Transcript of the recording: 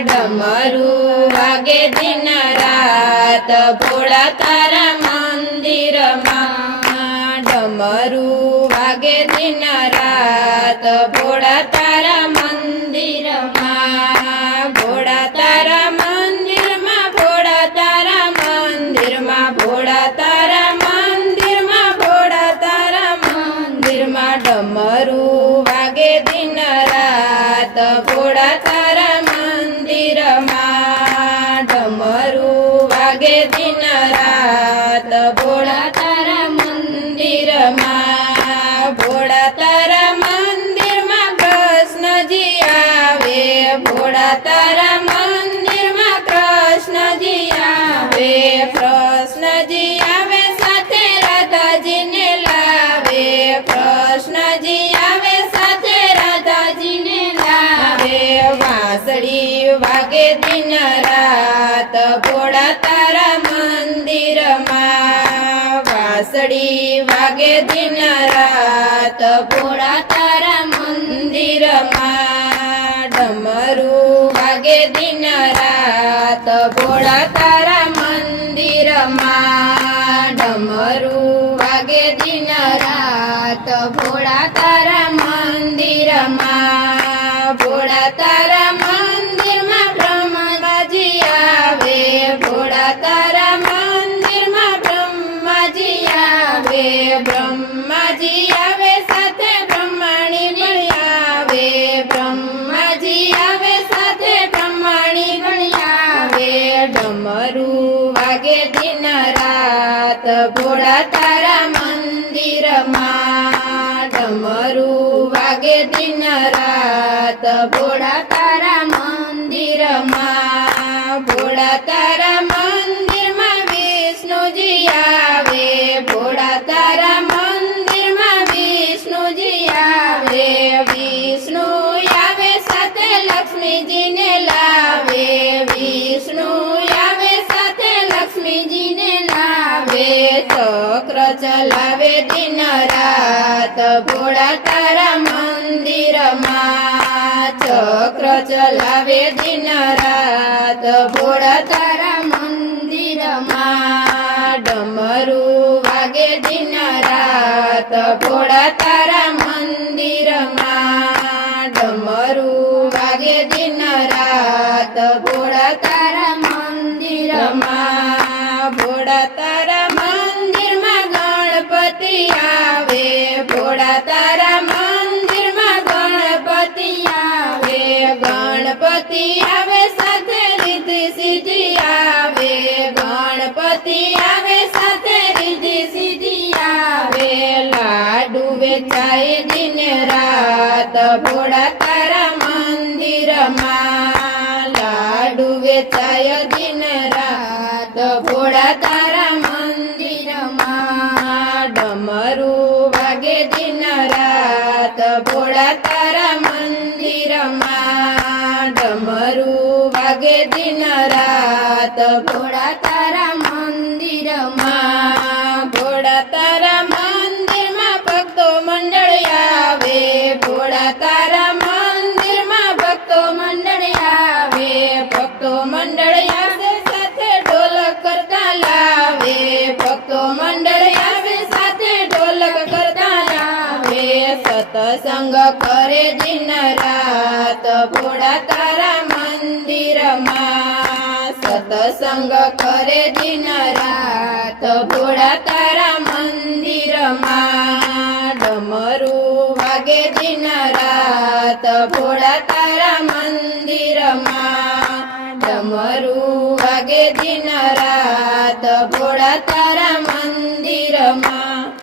ડમરું વાગે દિન રાત ભોળા તારા મંદિરમાં ડમરું વાગે દિન રાત ભોળા તારા મંદિરમાં ભોળા તારા મંદિરમાં ભોળા તારા મંદિરમાં ભોળા તારા મંદિરમાં ભોળા તારા મંદિરમાં ડમરું વાગે દિન રાત ભોળા તારા મંદિરમાં ડમરું વાગે દિન રાત ભોળા તારા મંદિરમાં ભોળા તારા મંદિરમાં કૃષ્ણજી આવે ભોળા તારા મંદિરમાં કૃષ્ણજી આવે કૃષ્ણજી આવે સાથે રાધાજીને લાવે કૃષ્ણજી આવે સાથે રાધાજીને લાવે વાંસળી વાગે દિન રાત ભોળા તારા મંદિરમાં વાંસળી વાગે દિન રાત ભોળા તારા મંદિરમાં ડમરું વાગે દિન રાત ભોળા તારા મંદિરમાં ડમરું વાગે દિન રાત ભોળા તારા મંદિરમાં ભોળા તારા મંદિરમાં બ્રહ્માજી આવે ભોળા તારા મંદિરમાં બ્રહ્માજી આવે બ્રહ્માજી આવે સાથે બ્રહ્માણી ગણી આવે બ્રહ્માજી આવે સાથે બ્રહ્માણી ગણી આવે ડમરું વાગે દિન રાત ભોળા તારા મંદિરમાં ડમરું વાગે દિન રાત ભોળા તારા મંદિરમાં ભોળા તારા મંદિરમાં વિષ્ણુજી આવે ભોળા તારા મંદિરમાં વિષ્ણુજી આવે વિષ્ણુ આવે સાથે લક્ષ્મીજીને લાવે વિષ્ણુ આવે સાથે લક્ષ્મીજીને લાવે ચક્ર ચલાવે દિન રાત ભોળા તારા મંદિરમાં ચક્ર ચલાવે દિન રાત ભોળા તારા મંદિરમાં ડમરું વાગે દિન રાત ભોળા તારા મંદિરમાં ડમરું વાગે દિન રાત ભોળા તારા મંદિરમાં ભોળા તારા મંદિરમાં ગણપતિ આવે ભોળા તારા મંદિરમાં ગણપતિ આવે ગણપતિ આવે સાથે રીતિ સિદ્ધિ આવે ગણપતિ આવે સાથે રીતિ સિદ્ધિ આવે લાડુ વેચાય દિન રાત ભોળા તારા મંદિરમાં લાડુ વેચાય દિન રાત ભોળા તારા મંદિરમાં ડમરું વાગે દિન રાત ભોળા તારા મંદિરમાં ડમરું વાગે દિન રાત ભોળા તારા મંદિરમાં ભોળા તારા મંદિરમાં ભક્તો મંડળ આવે ભોળા તારા મંદિરમાં ભક્તો મંડળ આવે ભક્તો મંડળ આવે સાથે ઢોલક કરતા લાવે ભક્તો મંડળ આવે સાથે ઢોલક કરતા લાવે સતસંગ કરે દિન રાત ભોળા તારા મંદિરમાં સતસંગ કરે દિન રાત ભોળા તારા મંદિરમાં ડમરું વાગે દિન રાત ભોળા તારા મંદિરમાં ડમરું વાગે દિન રાત ભોળા તારા મંદિરમાં